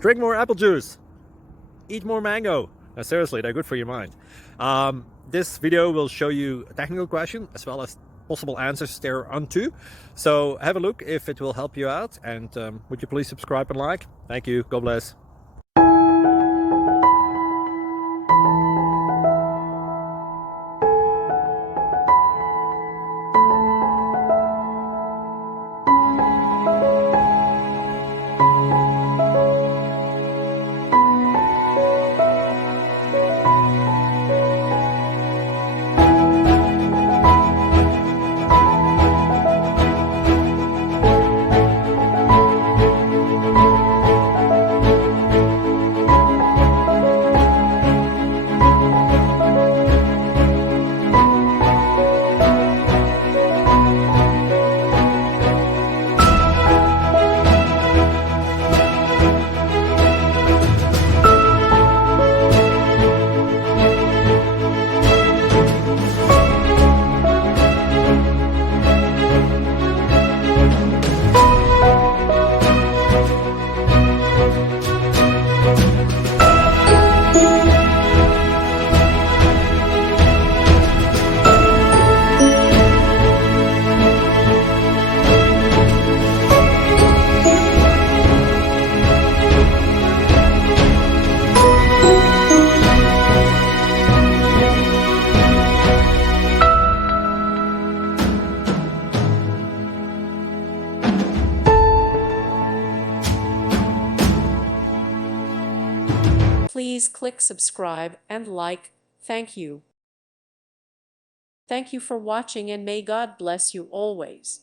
Drink more apple juice. Eat more mango. No, seriously, they're good for your mind. This video will show you a technical question as well as possible answers thereunto. So have a look if it will help you out, and would you please subscribe and like? Thank you. God bless. Please click subscribe and like. Thank you. Thank you for watching, and may God bless you always.